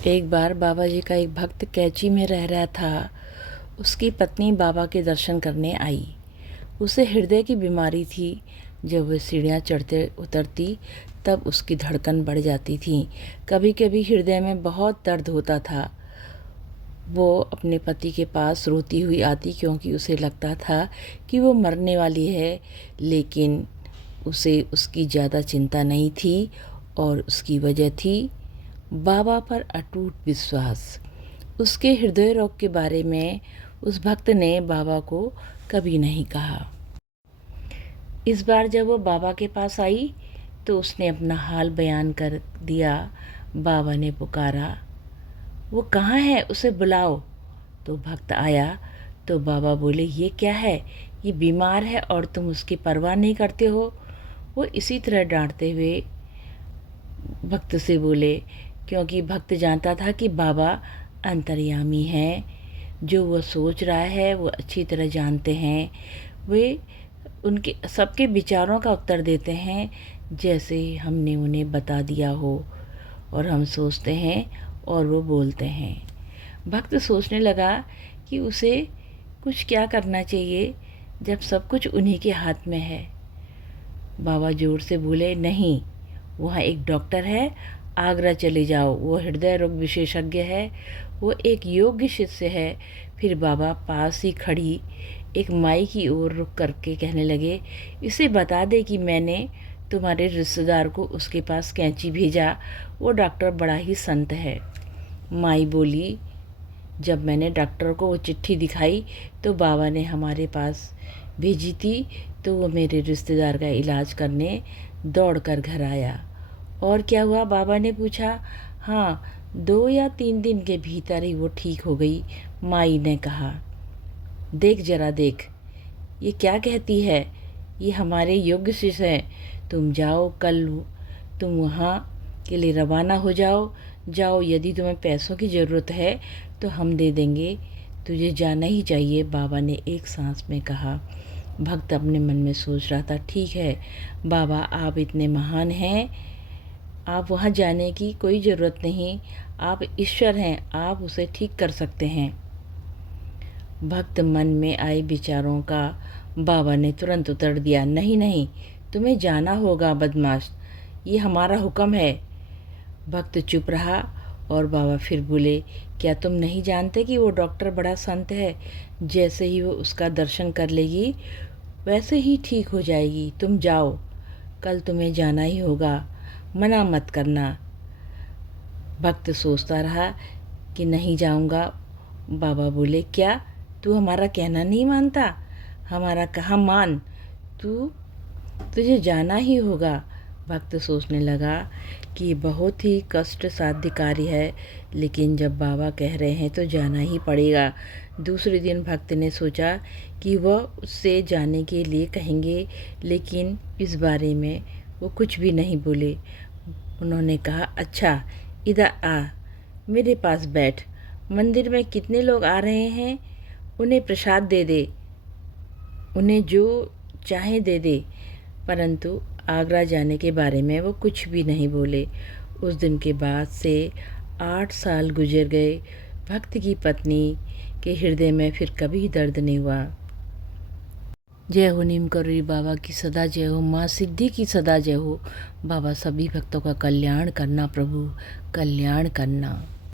एक बार बाबा जी का एक भक्त कैची में रह रहा था। उसकी पत्नी बाबा के दर्शन करने आई। उसे हृदय की बीमारी थी। जब वह सीढ़ियाँ चढ़ते उतरती तब उसकी धड़कन बढ़ जाती थी। कभी कभी हृदय में बहुत दर्द होता था। वो अपने पति के पास रोती हुई आती क्योंकि उसे लगता था कि वो मरने वाली है, लेकिन उसे उसकी ज़्यादा चिंता नहीं थी और उसकी वजह थी बाबा पर अटूट विश्वास। उसके हृदय रोग के बारे में उस भक्त ने बाबा को कभी नहीं कहा। इस बार जब वो बाबा के पास आई तो उसने अपना हाल बयान कर दिया। बाबा ने पुकारा, वो कहाँ है, उसे बुलाओ। तो भक्त आया तो बाबा बोले, ये क्या है, ये बीमार है और तुम उसकी परवाह नहीं करते हो। वो इसी तरह डांटते हुए भक्त से बोले, क्योंकि भक्त जानता था कि बाबा अंतर्यामी हैं। जो वह सोच रहा है वो अच्छी तरह जानते हैं। वे उनके सबके विचारों का उत्तर देते हैं जैसे हमने उन्हें बता दिया हो, और हम सोचते हैं और वो बोलते हैं। भक्त सोचने लगा कि उसे कुछ क्या करना चाहिए जब सब कुछ उन्हीं के हाथ में है। बाबा जोर से बोले, नहीं, वहाँ एक डॉक्टर है, आगरा चले जाओ, वो हृदय रोग विशेषज्ञ है, वो एक योग्य शिष्य है। फिर बाबा पास ही खड़ी एक माई की ओर रुक करके कहने लगे, इसे बता दे कि मैंने तुम्हारे रिश्तेदार को उसके पास कैंची भेजा, वो डॉक्टर बड़ा ही संत है। माई बोली, जब मैंने डॉक्टर को वो चिट्ठी दिखाई तो बाबा ने हमारे पास भेजी थी, तो वो मेरे रिश्तेदार का इलाज करने दौड़ कर घर आया। और क्या हुआ, बाबा ने पूछा। हाँ, 2 या 3 दिन के भीतर ही वो ठीक हो गई। माई ने कहा, देख जरा देख, ये क्या कहती है, ये हमारे योग्य शिष्य हैं। तुम जाओ, कल तुम वहाँ के लिए रवाना हो जाओ। जाओ, यदि तुम्हें पैसों की ज़रूरत है तो हम दे देंगे, तुझे जाना ही चाहिए, बाबा ने एक सांस में कहा। भक्त अपने मन में सोच रहा था, ठीक है बाबा, आप इतने महान हैं, आप वहाँ जाने की कोई ज़रूरत नहीं, आप ईश्वर हैं, आप उसे ठीक कर सकते हैं। भक्त मन में आए विचारों का बाबा ने तुरंत उत्तर दिया, नहीं नहीं, तुम्हें जाना होगा बदमाश, ये हमारा हुक्म है। भक्त चुप रहा और बाबा फिर बोले, क्या तुम नहीं जानते कि वो डॉक्टर बड़ा संत है, जैसे ही वो उसका दर्शन कर लेगी वैसे ही ठीक हो जाएगी। तुम जाओ, कल तुम्हें जाना ही होगा, मना मत करना। भक्त सोचता रहा कि नहीं जाऊंगा। बाबा बोले, क्या तू हमारा कहना नहीं मानता, हमारा कहा मान, तू तुझे जाना ही होगा। भक्त सोचने लगा कि ये बहुत ही कष्ट साध्य कार्य है, लेकिन जब बाबा कह रहे हैं तो जाना ही पड़ेगा। दूसरे दिन भक्त ने सोचा कि वह उससे जाने के लिए कहेंगे, लेकिन इस बारे में वो कुछ भी नहीं बोले। उन्होंने कहा, अच्छा इधर आ, मेरे पास बैठ, मंदिर में कितने लोग आ रहे हैं, उन्हें प्रसाद दे दे, उन्हें जो चाहे दे दे। परंतु आगरा जाने के बारे में वो कुछ भी नहीं बोले। उस दिन के बाद से 8 साल गुजर गए। भक्त की पत्नी के हृदय में फिर कभी दर्द नहीं हुआ। जय हो नीम करोड़ी बाबा की सदा जय हो, माँ सिद्धि की सदा जय हो। बाबा सभी भक्तों का कल्याण करना, प्रभु कल्याण करना।